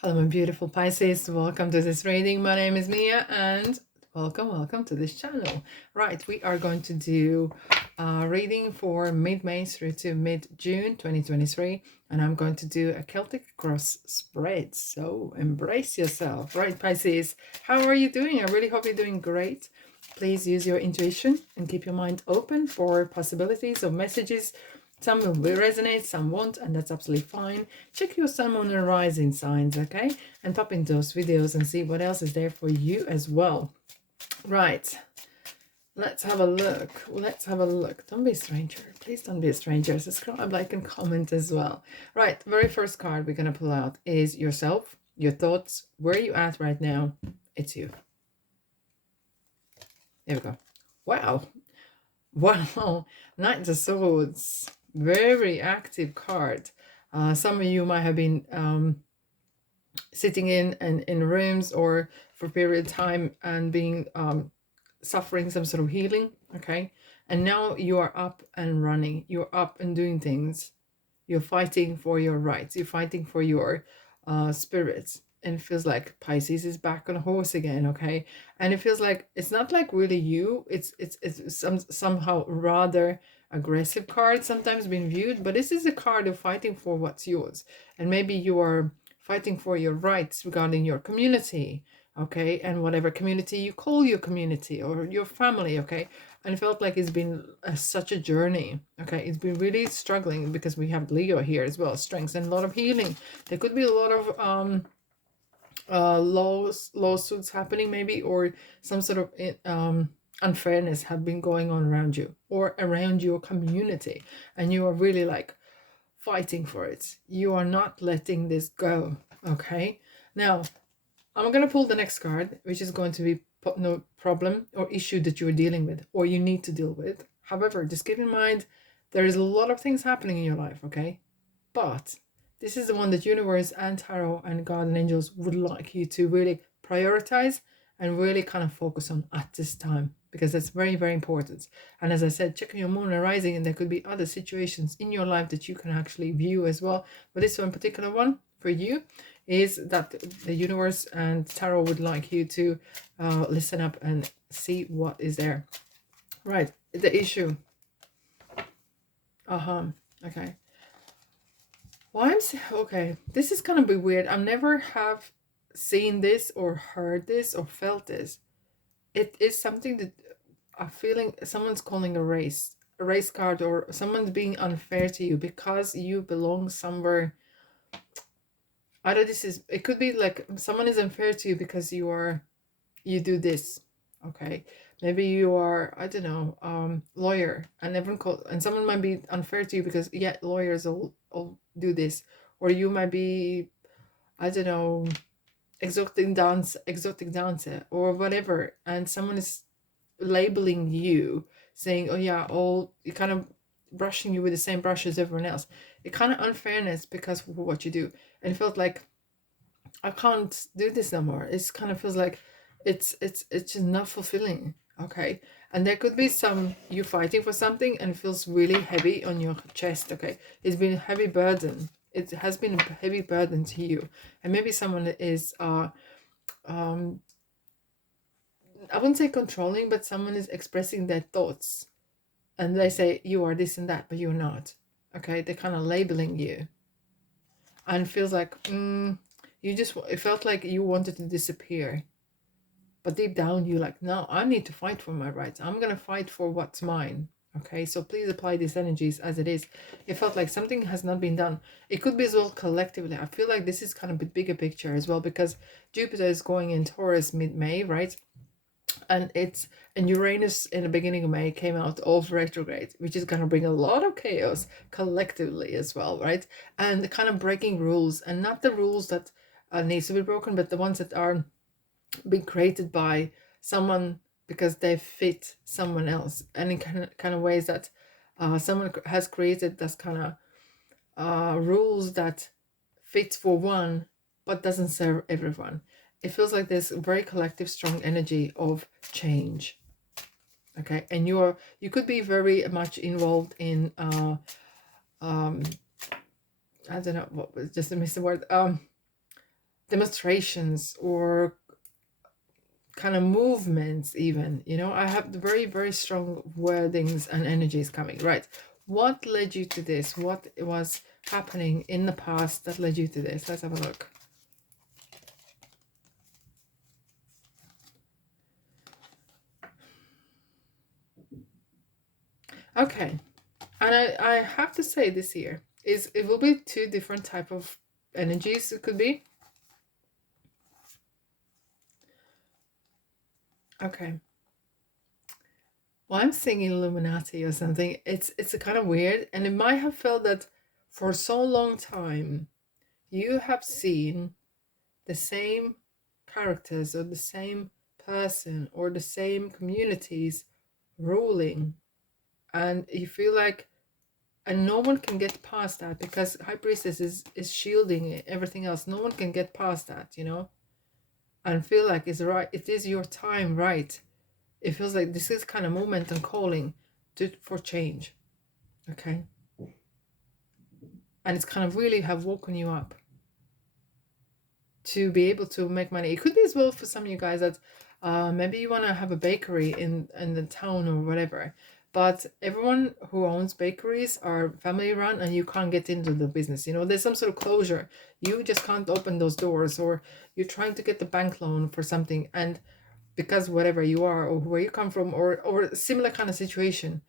Hello, my beautiful Pisces. Welcome to this reading. My name is Mia, and welcome to this channel. Right, we are going to do a reading for mid-May through to mid-June 2023, and I'm going to do a Celtic cross spread. So embrace yourself. Right, Pisces, how are you doing? I really hope you're doing great. Please use your intuition and keep your mind open for possibilities of messages. Some will resonate, some won't, and that's absolutely fine. Check your sun, moon, and rising signs, okay? And pop into those videos and see what else is there for you as well. Right, let's have a look. Let's have a look. Don't be a stranger. Please don't be a stranger. Subscribe, like, and comment as well. Right, very first card we're going to pull out is yourself, your thoughts. Where are you at right now? It's you. There we go. Wow. Wow. Knight of Swords. Very active card. Some of you might have been sitting in rooms or for a period of time and being suffering some sort of healing, okay? And now you are up and running. You're up and doing things. You're fighting for your rights. You're fighting for your spirits. And it feels like Pisces is back on a horse again, okay? And it feels like it's not like really you. It's somehow rather aggressive card sometimes being viewed, but this is a card of fighting for what's yours. And maybe you are fighting for your rights regarding your community, okay? And whatever community you call your community or your family, okay? And it felt like it's been such a journey, okay? It's been really struggling because we have Leo here as well, strengths and a lot of healing. There could be a lot of lawsuits happening maybe, or some sort of unfairness have been going on around you or around your community, and you are really like fighting for it. You are not letting this go, okay? Now I'm going to pull the next card, which is going to be no problem or issue that you're dealing with or you need to deal with. However, just keep in mind there is a lot of things happening in your life, okay? But this is the one that universe and tarot and God and angels would like you to really prioritize and really kind of focus on at this time, because that's very, very important. And as I said, check your moon and rising, and there could be other situations in your life that you can actually view as well. But this one particular one for you is that the universe and tarot would like you to listen up and see what is there. Right, the issue. Okay. Well, okay. This is gonna be weird. I never have seen this or heard this or felt this. It is something that I'm feeling someone's calling a race card, or someone's being unfair to you because you belong somewhere. Either this is, it could be like someone is unfair to you because you do this, okay? Maybe you are, I don't know, lawyer, and everyone call, and someone might be unfair to you because yeah, lawyers all do this, or you might be, I don't know, exotic dancer or whatever, and someone is labeling you, saying, oh yeah, all you kind of brushing you with the same brush as everyone else. It kind of unfairness because of what you do, and it felt like I can't do this no more. It kind of feels like it's just not fulfilling, okay? And there could be some you fighting for something and it feels really heavy on your chest, okay? It's been a heavy burden. It has been a heavy burden to you, and maybe someone is I wouldn't say controlling, but someone is expressing their thoughts, and they say you are this and that, but you're not, okay? They're kind of labeling you, and it feels like it felt like you wanted to disappear. But deep down, you're like, no, I need to fight for my rights. I'm going to fight for what's mine. Okay, so please apply these energies as it is. It felt like something has not been done. It could be as well collectively. I feel like this is kind of a bigger picture as well, because Jupiter is going in Taurus mid-May, right? And Uranus in the beginning of May came out of retrograde, which is going to bring a lot of chaos collectively as well, right? And kind of breaking rules, and not the rules that needs to be broken, but the ones that are being created by someone because they fit someone else, and in kind of ways that someone has created this kind of rules that fit for one but doesn't serve everyone. It feels like there's a very collective strong energy of change, okay? And you could be very much involved in I don't know what was just a missing word, demonstrations or kind of movements even, you know. I have the very, very strong wordings and energies coming, right? What led you to this? What was happening in the past that led you to this? Let's have a look. Okay, and I have to say this here is it will be two different type of energies. It could be okay. Well, I'm singing Illuminati or something. It's a kind of weird, and it might have felt that for so long time you have seen the same characters or the same person or the same communities ruling, and you feel like, and no one can get past that because High Priestess is shielding everything else. No one can get past that, you know, and feel like it's right. It is your time, right? It feels like this is kind of moment and calling for change, okay? And it's kind of really have woken you up to be able to make money. It could be as well for some of you guys that maybe you want to have a bakery in the town or whatever, but everyone who owns bakeries are family run and you can't get into the business, you know. There's some sort of closure, you just can't open those doors, or you're trying to get the bank loan for something, and because whatever you are or where you come from, or similar kind of situation,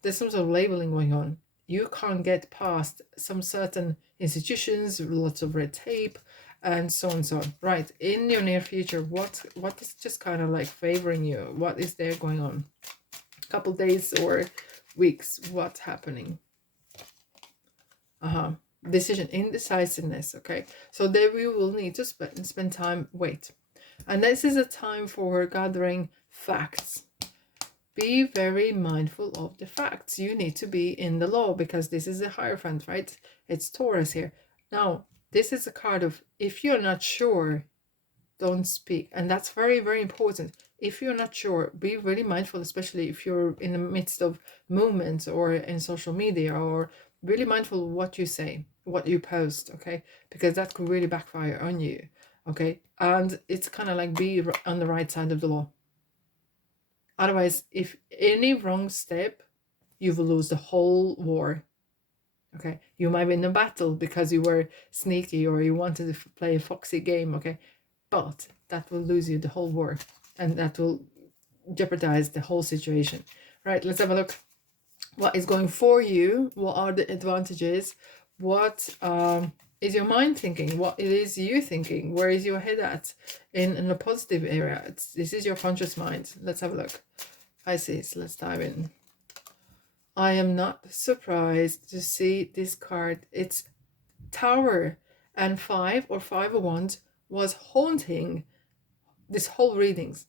there's some sort of labeling going on. You can't get past some certain institutions, lots of red tape, and so on and so on. Right, in your near future, what is just kind of like favoring you? What is there going on? A couple days or weeks, what's happening? Decision, indecisiveness. Okay, so there we will need to spend time. Wait, and this is a time for gathering facts. Be very mindful of the facts. You need to be in the law because this is a Hierophant, right? It's Taurus here. Now, this is a card of if you're not sure, don't speak. And that's very, very important. If you're not sure, be really mindful, especially if you're in the midst of movements or in social media, or really mindful of what you say, what you post, okay? Because that could really backfire on you, okay? And it's kind of like be on the right side of the law. Otherwise, if any wrong step, you will lose the whole war. Okay, you might win a battle because you were sneaky or you wanted to play a foxy game. Okay, but that will lose you the whole war, and that will jeopardize the whole situation. Right, let's have a look. What is going for you? What are the advantages? What is your mind thinking? What it is you thinking? Where is your head at in a positive area? This is your conscious mind. Let's have a look. Pisces, let's dive in. I am not surprised to see this card. It's Tower, and 5 or 5 of Wands was haunting this whole readings.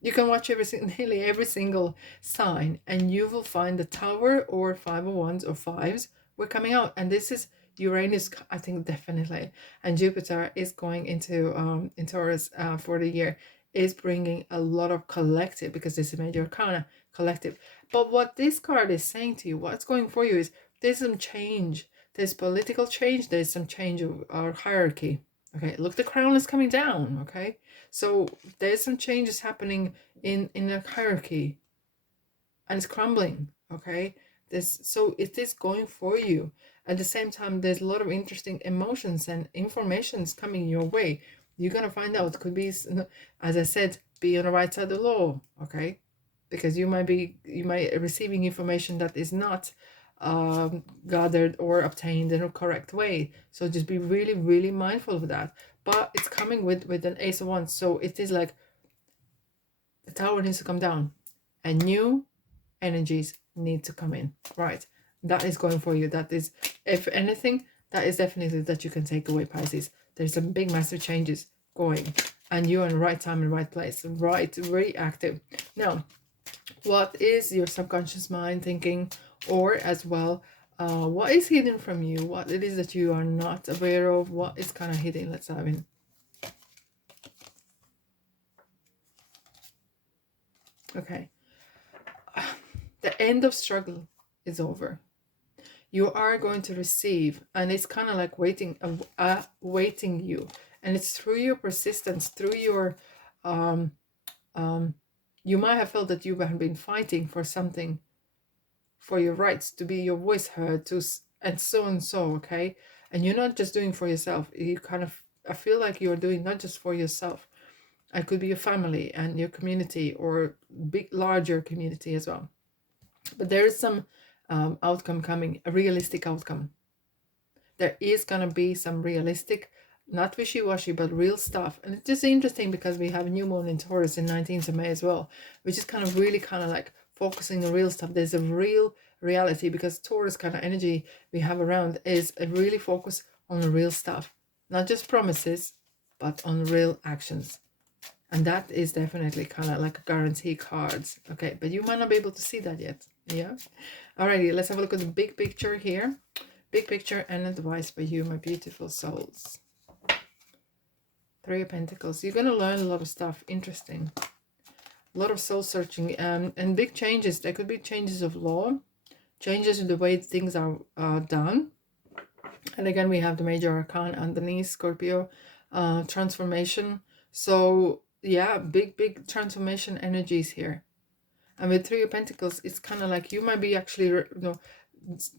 You can watch nearly every single sign and you will find the Tower or 5 of Wands or 5s were coming out. And this is Uranus, I think, definitely. And Jupiter is going into Taurus for the year, is bringing a lot of collective, because this is major arcana, collective. But what this card is saying to you, what's going for you, is there's some change. There's political change. There's some change of our hierarchy. Okay, look, the crown is coming down. Okay, so there's some changes happening in the hierarchy, and it's crumbling. Okay, so it is going for you. At the same time, there's a lot of interesting emotions and informations coming your way. You're gonna find out. It could be, as I said, be on the right side of the law. Okay, because you might be receiving information that is not gathered or obtained in a correct way. So just be really, really mindful of that. But it's coming with an Ace of Wands, so it is like the Tower needs to come down and new energies need to come in. Right, that is going for you. That is, if anything, that is definitely that you can take away, Pisces. There's some big massive changes going and you're in the right time and right place, right, very active. Now, what is your subconscious mind thinking, or as well, what is hidden from you, what it is that you are not aware of, what is kind of hidden? Let's dive in. Okay, the end of struggle is over. You are going to receive, and it's kind of like waiting you. And it's through your persistence, through your um, you might have felt that you have been fighting for something, for your rights, to be your voice heard, and so, okay? And you're not just doing for yourself. You kind of, I feel like you're doing not just for yourself. It could be your family and your community, or big, larger community as well. But there is some outcome coming, a realistic outcome. There is gonna be some realistic, not wishy-washy, but real stuff. And it's just interesting because we have a new moon in Taurus in 19th of May as well, which is kind of really kind of like focusing on real stuff. There's a real reality, because Taurus kind of energy we have around is a really focus on the real stuff, not just promises, but on real actions. And that is definitely kind of like a guarantee cards. Okay, but you might not be able to see that yet. Yeah. Alrighty, let's have a look at the big picture here. Big picture and advice for you, my beautiful souls. Three of Pentacles. You're going to learn a lot of stuff. Interesting. A lot of soul searching and big changes. There could be changes of law, changes in the way things are done. And again, we have the major arcana underneath, Scorpio, transformation. So yeah, big transformation energies here. And with Three of Pentacles, it's kind of like you might be actually, you know,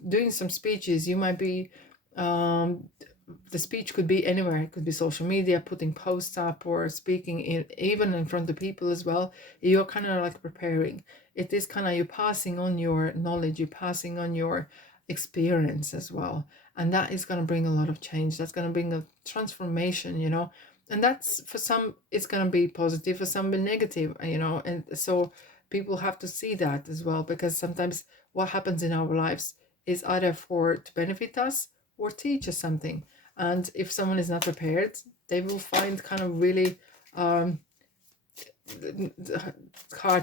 doing some speeches. You might be, the speech could be anywhere. It could be social media, putting posts up, or speaking even in front of people as well. You're kind of like preparing. It is kind of, you're passing on your knowledge, you're passing on your experience as well. And that is going to bring a lot of change. That's going to bring a transformation, you know. And that's, for some, it's going to be positive, for some be negative, you know. And so people have to see that as well, because sometimes what happens in our lives is either to benefit us or teach us something. And if someone is not prepared, they will find kind of really hard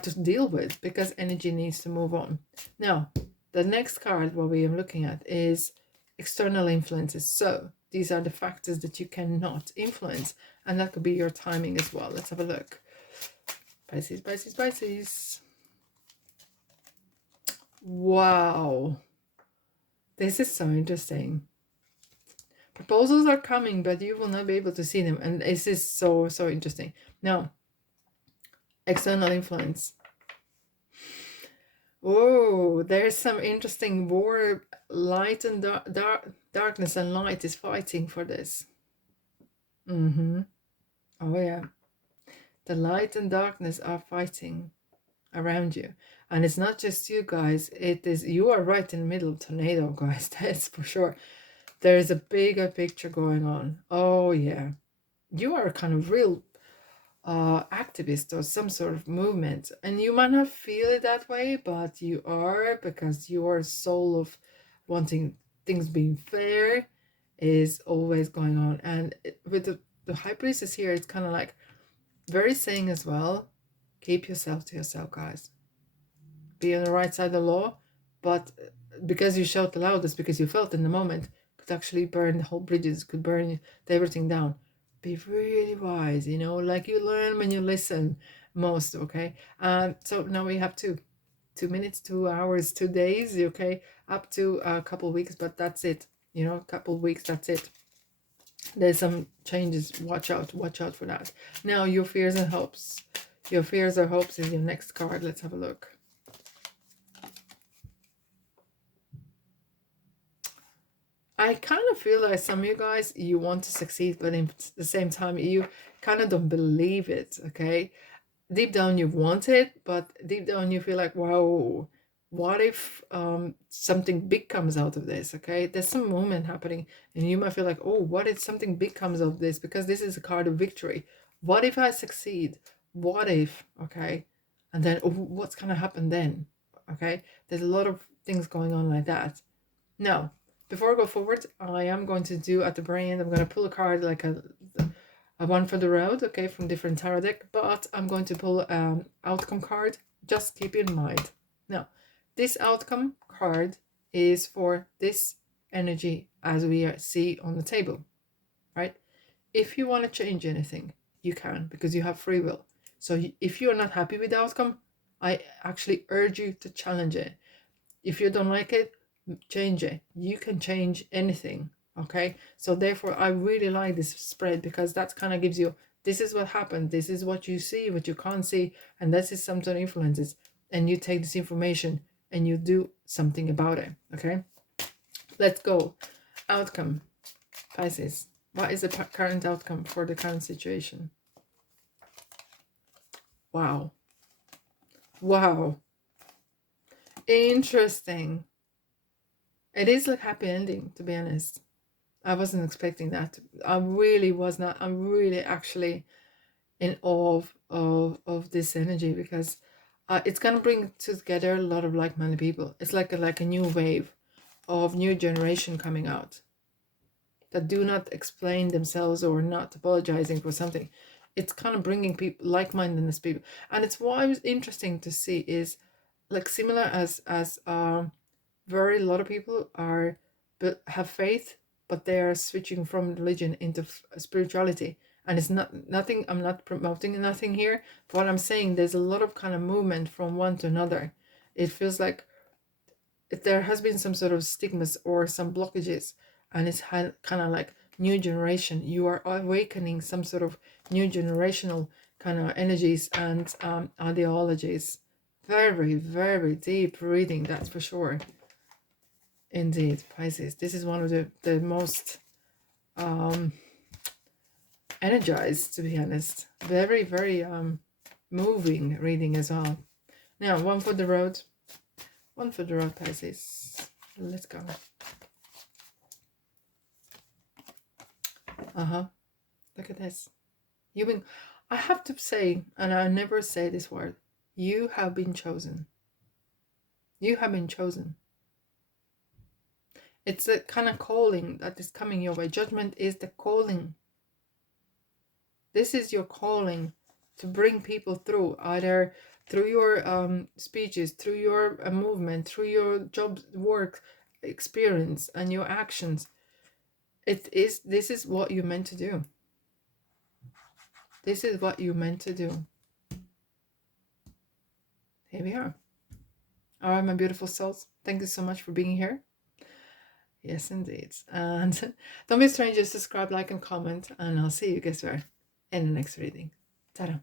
to deal with, because energy needs to move on. Now, the next card what we are looking at is external influences. So these are the factors that you cannot influence, and that could be your timing as well. Let's have a look. Pisces, Pisces, Pisces. Wow. This is so interesting. Proposals are coming, but you will not be able to see them. And this is so interesting. Now, external influence. Oh, there's some interesting war. Light and darkness and light is fighting for this. Oh yeah. The light and darkness are fighting around you. And it's not just you guys. It is, you are right in the middle of tornado, guys. That's for sure. There is a bigger picture going on. Oh yeah. You are kind of real activist or some sort of movement, and you might not feel it that way, but you are, because your soul of wanting things being fair is always going on. And with the High Priestess here, it's kind of like very saying as well, keep yourself to yourself, guys. Be on the right side of the law, but because you shout the loudest, because you felt in the moment, could actually burn the whole bridges, could burn everything down. Be really wise, you know, like you learn when you listen most, okay? So now we have 2 minutes, 2 hours, 2 days, okay? Up to a couple weeks, but that's it, you know, a couple weeks, that's it. There's some changes. Watch out for that. Now, your fears and hopes. Your fears or hopes is your next card. Let's have a look. I kind of feel like some of you guys, you want to succeed, but at the same time, you kind of don't believe it, okay? Deep down, you want it, but deep down, you feel like, wow, what if something big comes out of this, okay? There's some movement happening, and you might feel like, oh, what if something big comes out of this? Because this is a card of victory. What if I succeed? What if, okay? And then, oh, what's going to happen then, okay? There's a lot of things going on like that. Now, before I go forward, I am going to do at the very end, I'm going to pull a card like a one for the road, okay, from different tarot deck, but I'm going to pull outcome card. Just keep in mind. Now, this outcome card is for this energy as we see on the table, right? If you want to change anything, you can, because you have free will. So if you're not happy with the outcome, I actually urge you to challenge it. If you don't like it, change it. You can change anything. Okay, so therefore I really like this spread, because that kind of gives you, this is what happened, this is what you see, what you can't see, and this is some sort of influences, and you take this information and you do something about it. Okay, let's go. Outcome, Pisces. What is the current outcome for the current situation? Wow. Wow. Interesting. It is like happy ending, to be honest. I wasn't expecting that. I really was not. I'm really actually in awe of this energy, because it's gonna bring together a lot of like-minded people. It's like a new wave of new generation coming out that do not explain themselves or not apologizing for something. It's kind of bringing people, like-mindedness people, and it's what was interesting to see is like similar as very a lot of people are but have faith, but they are switching from religion into spirituality. And it's not nothing, I'm not promoting nothing here, but what I'm saying, there's a lot of kind of movement from one to another. It feels like there has been some sort of stigmas or some blockages, and it's kind of like new generation, you are awakening some sort of new generational kind of energies and ideologies. Very, very deep reading, that's for sure. Indeed, Pisces, this is one of the most energized, to be honest. Very, very moving reading as well. Now, one for the road, Pisces. Let's go. Look at this. You've been, I have to say, and I never say this word, you have been chosen. You have been chosen. It's a kind of calling that is coming your way. Judgment is the calling. This is your calling to bring people through, either through your speeches, through your movement, through your job, work experience, and your actions. This is what you're meant to do. This is what you're meant to do. Here we are. All right, my beautiful souls. Thank you so much for being here. Yes, indeed. And don't be strangers, subscribe, like, and comment. And I'll see you guys there in the next reading. Ta-da.